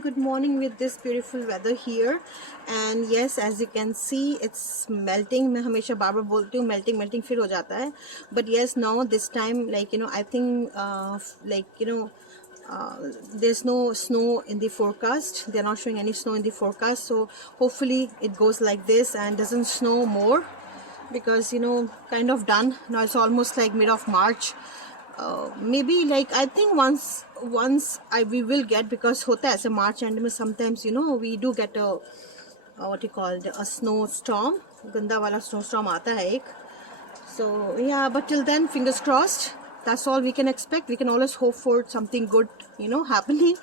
good morning with this beautiful weather here. And yes, as you can see, it's melting. मैं हमेशा बार बार बोलती हूँ melting फिर हो जाता है. But yes, now this time, I think there's no snow in the forecast. They're not showing any snow in the forecast, so hopefully it goes like this and doesn't snow more, because kind of done now. It's almost like mid of March. Maybe I think once we will get, because hota hai aise March end mein sometimes we do get a what you call a snowstorm. Ganda wala snowstorm aata hai ek. So yeah, but till then, fingers crossed. That's all we can expect. We can always hope for something good happening.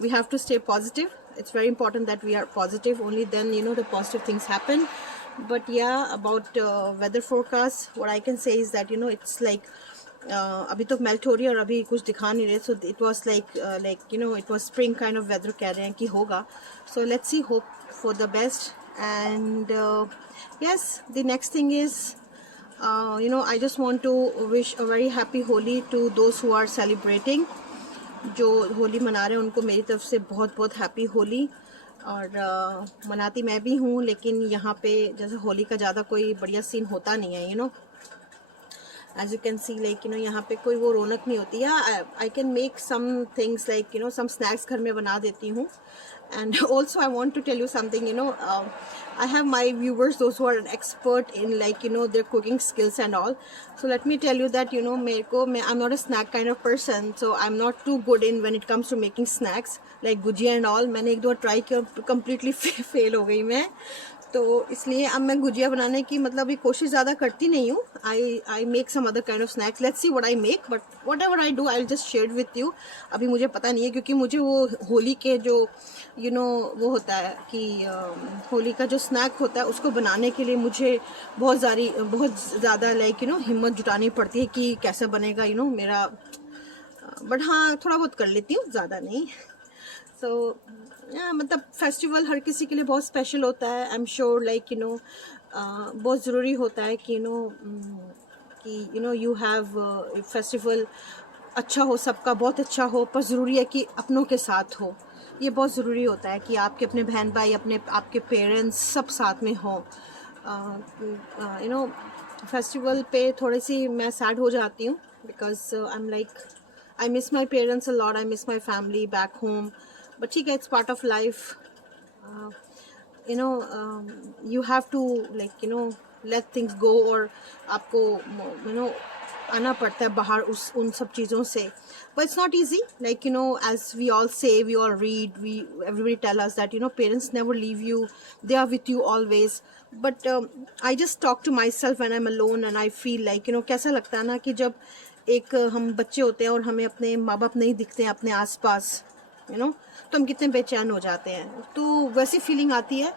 We have to stay positive. It's very important that we are positive. Only then the positive things happen. But yeah, about weather forecast, what I can say is that it's like अभी तो melt हो रही है और अभी कुछ दिखा नहीं रहे. So it was it was spring kind of weather कह रहे हैं कि होगा. So let's see, hope for the best. And yes, the next thing is I just want to wish a very happy Holi to those who are celebrating. जो होली मना रहे हैं उनको मेरी तरफ से बहुत बहुत हैप्पी होली. और मनाती मैं भी हूँ, लेकिन यहाँ पे जैसे होली का ज़्यादा कोई बढ़िया सीन होता नहीं है. As you can see, यहाँ पे कोई वो रौनक नहीं होती है. I can make some things some snacks घर में बना देती हूँ. And also I want to tell you something. I have my viewers, those who are an expert in their cooking skills and all. So let me tell you that I'm not a snack kind of person, so I'm not too good in when it comes to making snacks like gujia and all. मैंने एक दो try किया, completely fail हो गई मैं. तो इसलिए अब मैं गुजिया बनाने की ये कोशिश ज़्यादा करती नहीं हूँ. I make some other kind of snacks. Let's see what I make, but whatever I do I will just share with you. अभी मुझे पता नहीं है, क्योंकि मुझे वो होली के जो वो होता है कि होली का जो स्नैक होता है उसको बनाने के लिए मुझे बहुत ज़्यादा हिम्मत जुटानी पड़ती है कि कैसे बनेगा मेरा. बट हाँ, थोड़ा बहुत कर लेती हूँ, ज़्यादा नहीं. सो मतलब फेस्टिवल हर किसी के लिए बहुत स्पेशल होता है. आई एम श्योर बहुत ज़रूरी होता है कि कि यू हैव फेस्टिवल अच्छा हो, सबका बहुत अच्छा हो, पर ज़रूरी है कि अपनों के साथ हो. ये बहुत ज़रूरी होता है कि आपके अपने बहन भाई, आपके पेरेंट्स सब साथ में हों. फेस्टिवल पे थोड़ी सी मैं सैड हो जाती हूँ, because I am I miss my parents a lot. I miss my family back home. But ठीक है, it's part of life. You have to let things go, और आपको आना पड़ता है बाहर उन सब चीज़ों से. But it's not easy. As we all say, we all read, everybody tell us that parents never leave you. They are with you always. But I just talk to myself when I'm alone, and I feel कैसा लगता है ना कि जब एक हम बच्चे होते हैं और हमें अपने माँ बाप नहीं दिखते हैं अपने आसपास, तो हम कितने बेचैन हो जाते हैं. तो वैसी फीलिंग आती है.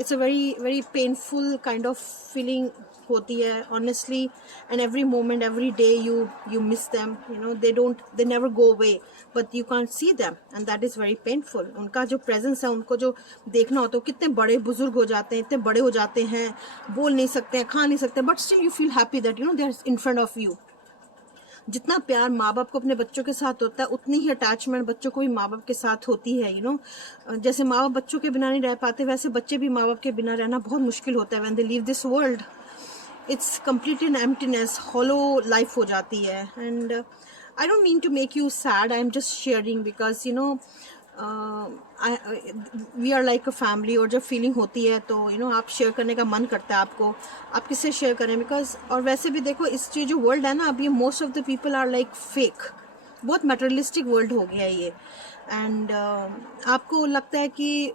It's a very painful kind of feeling होती है, honestly. And every moment, every day you miss them. They never go away, but you can't see them, and that is very painful. उनका जो presence है, उनको जो देखना होता है, कितने बड़े बुजुर्ग हो जाते हैं, इतने बड़े हो जाते हैं, बोल नहीं सकते हैं, खा नहीं सकते, but still you feel happy that they are in front of you. जितना प्यार माँ बाप को अपने बच्चों के साथ होता है, उतनी ही अटैचमेंट बच्चों को भी माँ बाप के साथ होती है. जैसे माँ बाप बच्चों के बिना नहीं रह पाते, वैसे बच्चे भी माँ बाप के बिना रहना बहुत मुश्किल होता है. When they leave this world, it's completely an emptiness, hollow life हो जाती है. And I don't mean to make you sad. I am just sharing because we are like a family. और जब फीलिंग होती है तो आप शेयर करने का मन करता है आपको, आप किससे शेयर करें. बिकॉज और वैसे भी देखो, इस जो वर्ल्ड है ना, अब ये most of the people are like fake. बहुत मटेरियलिस्टिक वर्ल्ड हो गया है ये. एंड आपको लगता है कि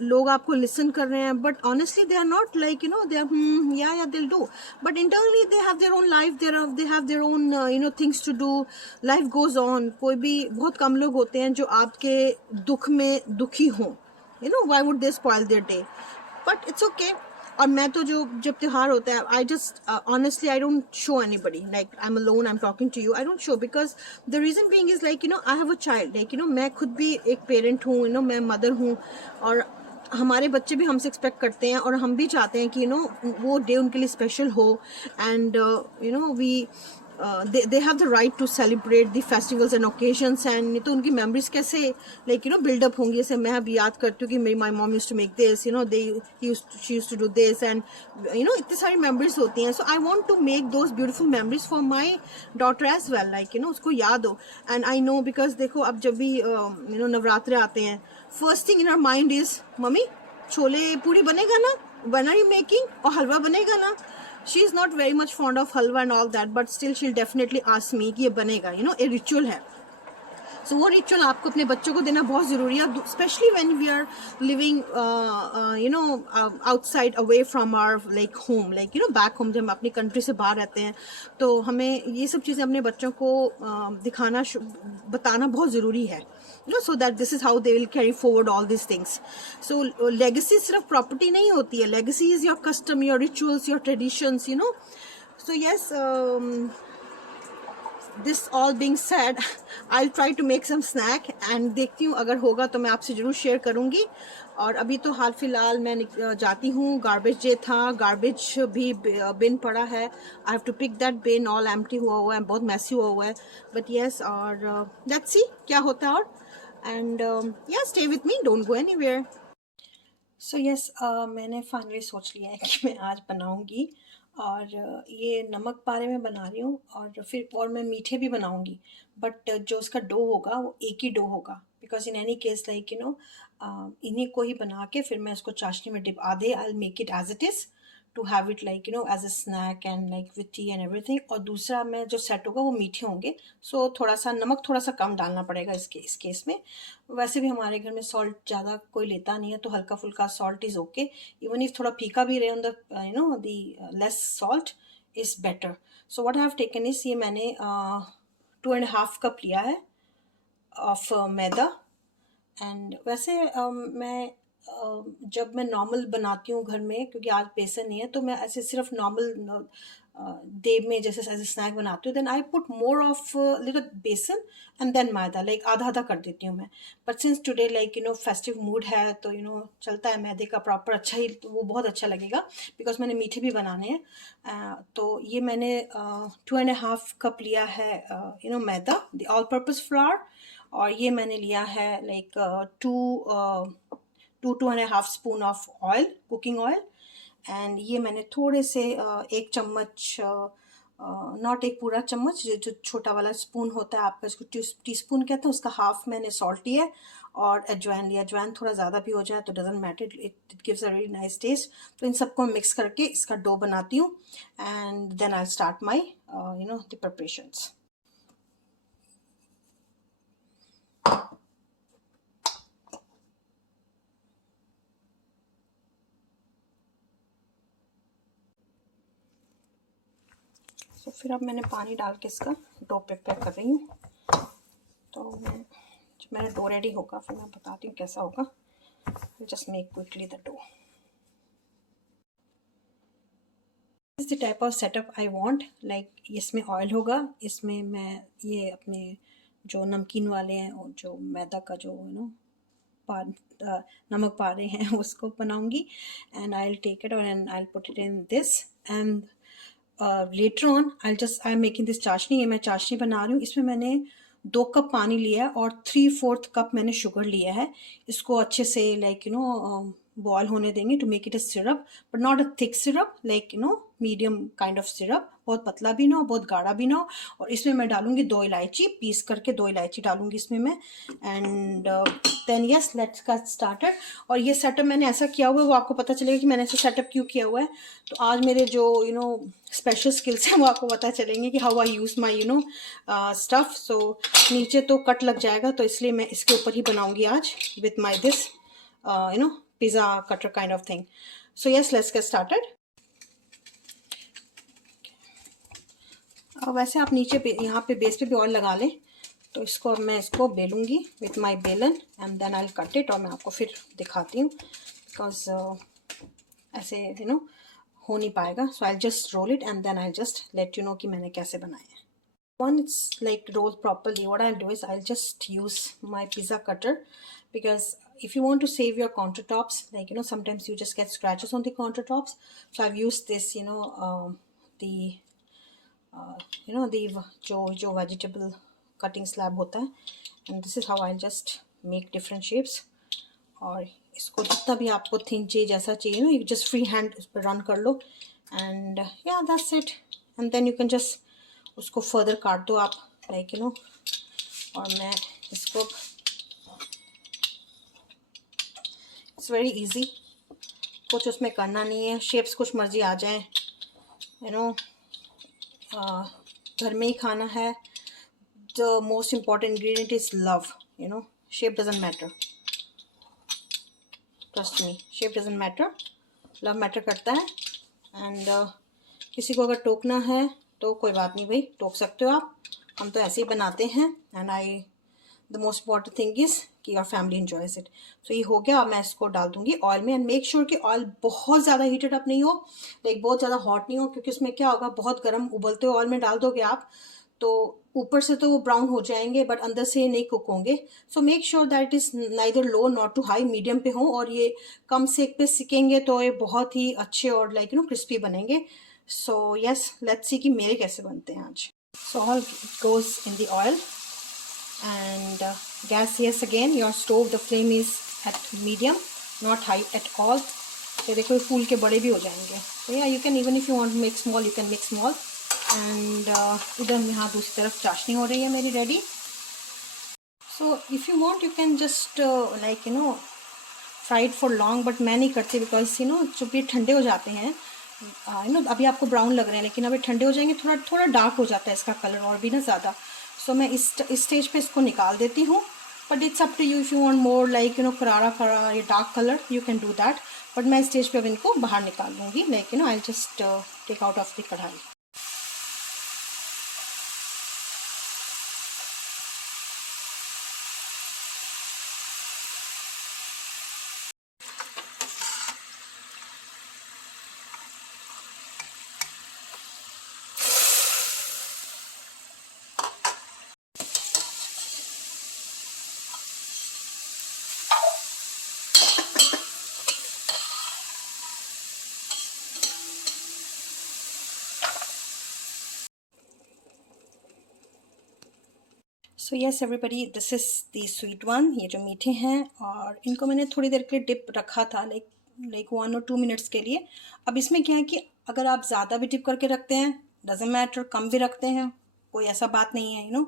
लोग आपको लिसन कर रहे हैं, but honestly they are not they are या दिल do, but internally they have their own life, they have their own things to do. Life goes on. कोई भी, बहुत कम लोग होते हैं जो आपके दुख में दुखी हों. Why would they spoil their day. But it's okay. और मैं तो जब त्यौहार होता है, I just honestly I don't show anybody. I am alone, I am talking to you, I don't show, because the reason being is I have a child. मैं खुद भी एक पेरेंट हूँ, मैं मदर हूँ, और हमारे बच्चे भी हमसे एक्सपेक्ट करते हैं, और हम भी चाहते हैं कि वो डे उनके लिए स्पेशल हो. And we they have the right to celebrate the festivals and occasions, and नहीं तो उनकी memories कैसे like you know build up होंगी. जैसे मैं अभी याद करती हूँ कि मेरी my mom used to make this, you know, she used to do this, and you know इतनी सारी memories होती हैं. So I want to make those beautiful memories for my daughter as well, like you know उसको याद हो. And I know because देखो अब जब भी you know नवरात्रे आते हैं, first thing in her mind is mummy chole पूरी बनेगा ना, when are you making, और हलवा बनेगा ना. She is not very much fond of halwa and all that, but still she'll definitely ask me कि ये बनेगा, you know, a ritual है. So वो रिचुअल आपको अपने बच्चों को देना बहुत ज़रूरी है, specially when we are living you know outside away from our like home, like you know back home. जब हम अपनी कंट्री से बाहर रहते हैं तो हमें ये सब चीज़ें अपने बच्चों को दिखाना बताना बहुत ज़रूरी है, you know, so that this is how they will carry forward all this things. So legacy सिर्फ प्रॉपर्टी नहीं होती है, legacy is your custom, your rituals, your traditions, you know. So yes, this all being said, I'll try to make some snack and देखती हूँ अगर होगा तो मैं आपसे ज़रूर शेयर करूँगी. और अभी तो हाल फिलहाल मैं जाती हूँ, गार्बेज डे था, गार्बेज भी बिन पड़ा है. I have to pick that bin, all empty हुआ है, बहुत मैसी हुआ है. बट येस, और लेट्स सी क्या होता है. और एंड या stay with me, don't go anywhere. So yes, मैंने फाइनली सोच लिया है कि मैं आज बनाऊँगी, और ये नमक पारे में बना रही हूँ, और फिर और मैं मीठे भी बनाऊँगी. बट जो उसका डो होगा वो एक ही डो होगा, because in any case like you no इन्हीं को ही बना के फिर मैं इसको चाशनी में डिप, आधे I make it as it is to have it like you know as a snack and like with tea and everything. और दूसरा मैं जो सेट होगा वो मीठे होंगे, सो थोड़ा सा नमक थोड़ा सा कम डालना पड़ेगा इस केस में. वैसे भी हमारे घर में सॉल्ट ज़्यादा कोई लेता नहीं है, तो हल्का फुल्का salt is okay. Even if थोड़ा फीका भी रहे on the you know the less salt is better. So what I have taken is, ये मैंने 2.5 कप लिया है ऑफ मैदा. एंड वैसे मैं जब मैं नॉर्मल बनाती हूँ घर में, क्योंकि आज बेसन नहीं है, तो मैं ऐसे सिर्फ नॉर्मल देव में जैसे एज स्नैक बनाती हूँ, then I put more of little besan and then maida, like आधा आधा कर देती हूँ मैं. But since today like you know festive mood है, तो यू नो चलता है मैदे का प्रॉपर, अच्छा ही, वो बहुत अच्छा लगेगा बिकॉज मैंने मीठे भी बनाने हैं. तो ये मैंने 2.5 कप लिया है you know maida, the all purpose flower. और ये मैंने लिया है like 2.5 spoon of oil, cooking oil. And ये मैंने थोड़े से 1 चम्मच, नॉट एक पूरा चम्मच, जो छोटा वाला स्पून होता है आपका, इसको टी स्पून कहते हैं, उसका हाफ मैंने सॉल्ट लिया है. और अजवाइन लिया, अजवाइन थोड़ा ज़्यादा भी हो जाए तो doesn't matter, it gives a very nice taste. तो इन सबको मिक्स करके इसका डो बनाती हूँ, and then I start my you know the preparations. तो फिर अब मैंने पानी डाल के इसका डो प्रिपेयर कर रही हूँ. तो जब मेरा डो रेडी होगा फिर मैं बताती हूँ कैसा होगा. Just make quickly the dough. Is the type of setup I want, like इसमें ऑयल होगा, इसमें मैं ये अपने जो नमकीन वाले हैं और जो मैदा का जो यू नो नमक पारे हैं उसको बनाऊंगी. And I will take it and I will put it in this. And later on I am making this chashni. ये मैं चाशनी बना रही हूँ. इसमें मैंने 2 कप पानी लिया है और 3/4 कप मैंने शुगर लिया है. इसको अच्छे से लाइक यू नो बॉयल होने देंगे to make it a syrup, but not a thick syrup, like you know medium kind of syrup. बहुत पतला भी ना हो, बहुत गाढ़ा भी ना हो. और इसमें मैं डालूंगी 2 इलायची, पीस करके 2 इलायची डालूंगी इसमें मैं. And then yes, let's get started. और ये सेटअप मैंने ऐसा किया हुआ है, वो आपको पता चलेगा कि मैंने ऐसा सेटअप क्यों किया हुआ है. तो आज मेरे जो यू नो स्पेशल स्किल्स हैं वो आपको पता चलेंगे कि how I use my you know stuff. So नीचे तो कट लग जाएगा, तो इसलिए मैं इसके ऊपर ही बनाऊंगी आज with my this you know pizza cutter kind of thing. So yes, let's get started. वैसे आप नीचे पे यहाँ पे बेस पे भी ऑयल लगा लें. तो इसको अब मैं इसको बेलूँगी with my belan, and then I will cut it. और मैं आपको फिर दिखाती हूँ बिकॉज ऐसे यू नो हो नहीं पाएगा. So I just roll it and then I just let you know कि मैंने कैसे बनाया है. Once like rolled properly, what I'll do is I'll just use my pizza cutter, because if you want to save your countertops, like you know sometimes you just get scratches on the countertops, so I've used this you know the जो vegetable cutting slab होता है, and this is how I just make different shapes. और इसको जितना भी आपको thin चाहिए, जैसा चाहिए ना, यू जस्ट फ्री हैंड उस पर रन कर लो, एंड या that's it. And then you can just उसको फर्दर काट दो आप, लाइक और मैं इसको, इट्स वेरी इजी, कुछ उसमें करना नहीं है, शेप्स कुछ मर्जी आ जाएं, घर में ही खाना है। The most important ingredient is love, shape doesn't matter, trust me, shape doesn't matter, love matter करता है। एंड किसी को अगर टोकना है तो कोई बात नहीं भाई, टोक सकते हो आप, हम तो ऐसे ही बनाते हैं। And the most important thing is कि योर फैमिली एंजॉयज इट। तो ये हो गया, अब मैं इसको डाल दूंगी ऑयल में, एंड मेक श्योर कि ऑयल बहुत ज़्यादा हीटेड अप नहीं हो, लाइक बहुत ज़्यादा हॉट नहीं हो, क्योंकि उसमें क्या होगा, बहुत गर्म उबलते हुए ऑयल में डाल दोगे आप तो ऊपर से तो वो ब्राउन हो जाएंगे बट अंदर से नहीं कुक होंगे। So make sure that is neither low not too high, medium पे हो, और ये कम सेक पे सिकेंगे तो ये बहुत ही अच्छे और लाइक क्रिस्पी बनेंगे। सो यस, लेट्स सी कि मेरे कैसे बनते हैं आज। So all goes in the oil and gas, yes, again your stove, the flame is at medium, not high at all। तो देखो फूल के बड़े भी हो जाएंगे। तो या you can, even if you want make small, you can make small. And इधर यहाँ दूसरी तरफ चाशनी हो रही है मेरी ready. So if you want you can just like fry it for long, but मैं नहीं करती बिकॉज जब ये ठंडे हो जाते हैं, अभी आपको ब्राउन लग रहे हैं लेकिन अभी ठंडे हो जाएंगे, थोड़ा थोड़ा डार्क हो जाता है इसका कलर और भी ना ज़्यादा। सो मैं इस स्टेज पे इसको निकाल देती हूँ, but it's up to you, if you want more like करारा करारा या dark colour, you can do that. But मैं स्टेज पे अब इनको बाहर निकाल लूँगी, like I just take out of the kadhai. So yes everybody, this is the sweet one. ये जो मीठे हैं, और इनको मैंने थोड़ी देर के लिए डिप रखा था, लाइक 1 और 2 मिनट्स के लिए। अब इसमें क्या है कि अगर आप ज़्यादा भी डिप करके रखते हैं, डजेंट मैटर, कम भी रखते हैं, कोई ऐसा बात नहीं है,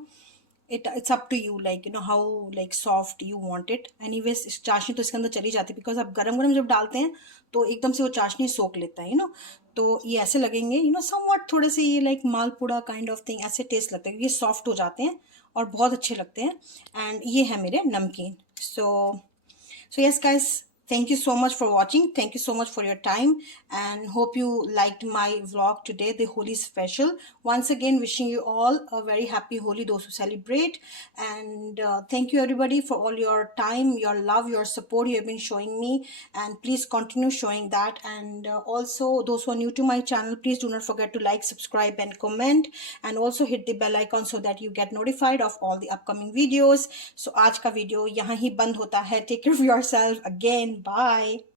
it's up to you, like how like soft you want it. Anyways चाशनी तो इसके अंदर चली जाती है, बिकॉज आप गरम गरम जब डालते हैं तो एकदम से वो चाशनी सोख लेता है, तो ये ऐसे लगेंगे, समवट थोड़े से ये like malpua kind of thing, ऐसे टेस्ट लगता है, ये सॉफ्ट हो जाते हैं और बहुत अच्छे लगते हैं। एंड ये है मेरे नमकीन। So yes guys, thank you so much for watching, thank you so much for your time, and hope you liked my vlog today, the Holi special. Once again, wishing you all a very happy Holi, those who celebrate. And thank you everybody for all your time, your love, your support you have been showing me, and please continue showing that. And also those who are new to my channel, please do not forget to like, subscribe and comment, and also hit the bell icon so that you get notified of all the upcoming videos. So आज का video यहाँ ही बंद होता है। Take care of yourself again. Bye.